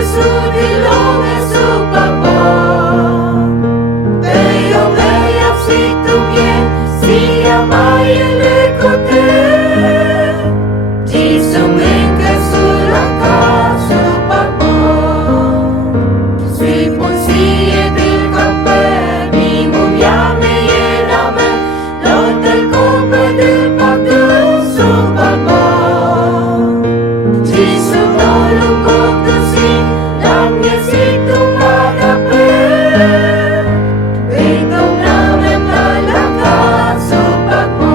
Gesù di longe su Papa. Teyong ayap si tumien, siya mayan lekote. Jisung ing kesulaka su Papa. Sipon siye dil kape, mimum yame ye name, lotel ko pedil pagdun su Papa. Jisung nolong kog dusin, lamye si tumadape. Itong namin lalaka su Papa.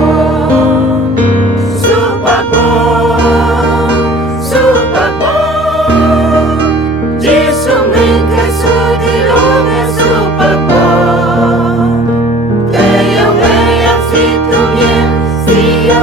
Su Papa, su Papa. Jisung ing Jesu di longe su Papa. Teyong ayap si tumien, siya